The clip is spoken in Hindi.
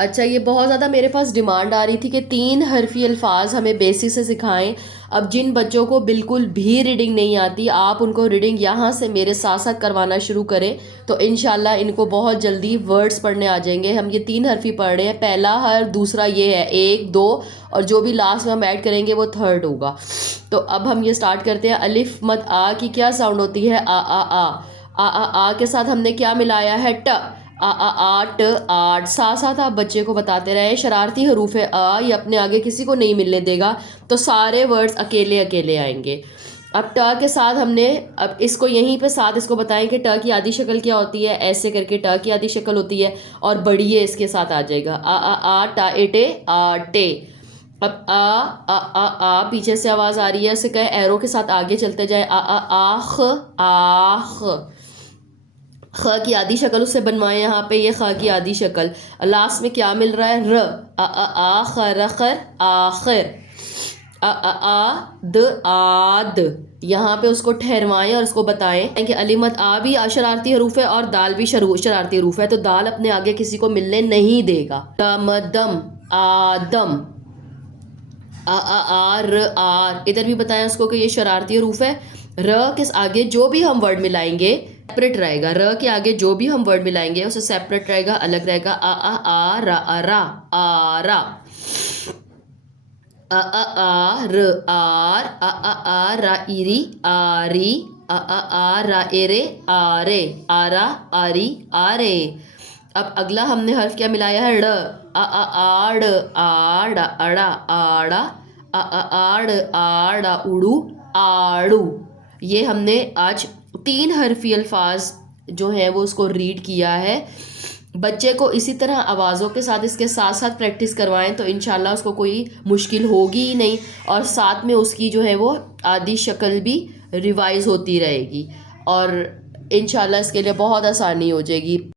अच्छा, ये बहुत ज़्यादा मेरे पास डिमांड आ रही थी कि 3 हरफी अल्फाज हमें बेसिक से सिखाएं। अब जिन बच्चों को बिल्कुल भी रीडिंग नहीं आती, आप उनको रीडिंग यहाँ से मेरे साथ साथ करवाना शुरू करें तो इंशाल्लाह इनको बहुत जल्दी वर्ड्स पढ़ने आ जाएंगे। हम ये 3 हरफी पढ़ रहे हैं, पहला हर, दूसरा ये है 1 2, और जो भी लास्ट में हम ऐड करेंगे वो थर्ड होगा। तो अब हम ये स्टार्ट करते हैं। अलिफ मत आ की क्या साउंड होती है? आ आ आ। आ के साथ हमने क्या मिलाया है? ट। आट आट। साथ साथ आप बच्चे को बताते रहे, शरारती हरूफ है आ, ये अपने आगे किसी को नहीं मिलने देगा, तो सारे वर्ड्स अकेले अकेले आएंगे। अब ट के साथ हमने, अब इसको यहीं पे साथ इसको बताएं कि ट की आधी शक्ल क्या होती है, ऐसे करके ट की आधी शक्ल होती है, और बढ़िए इसके साथ आ जाएगा आ टा एटे आटे। अब आ पीछे से आवाज़ आ रही है, इसे कहे एरो के साथ आगे चलते जाए, आख आख। ख की आधी शक्ल उससे बनवाएं, यहाँ पे ये ख की आधी शक्ल। लास्ट में क्या मिल रहा है? र। आ खर खर आखिर। द आद। यहाँ पे उसको ठहरवाएं और उसको बताएं कि अलीमत आ भी शरारती हरूफ है और दाल भी शरारती हरूफ है, तो दाल अपने आगे किसी को मिलने नहीं देगा। दम दम आदम। र आर। इधर भी बताएं उसको कि ये शरारती हरूफ है। र के आगे जो भी हम वर्ड मिलाएंगे सेपरेट रहेगा। र के आगे जो भी हम वर्ड मिलाएंगे उसे सेपरेट रहेगा, अलग रहेगा। आ रा आ रा। र आर। रा इरी आरी। रा एरे आरे। आरा आरी आरे। अब अगला हमने हर्फ क्या मिलाया है? ड़। आड़ आड़ अड़ा आड़ा। आड़ आड़ा उड़ू आड़ू। ये हमने आज 3 हरफी अल्फाज जो हैं वो उसको रीड किया है। बच्चे को इसी तरह आवाज़ों के साथ इसके साथ साथ प्रैक्टिस करवाएं तो इंशाल्लाह उसको कोई मुश्किल होगी ही नहीं, और साथ में उसकी जो है वो आदि शक्ल भी रिवाइज होती रहेगी, और इंशाल्लाह इसके लिए बहुत आसानी हो जाएगी।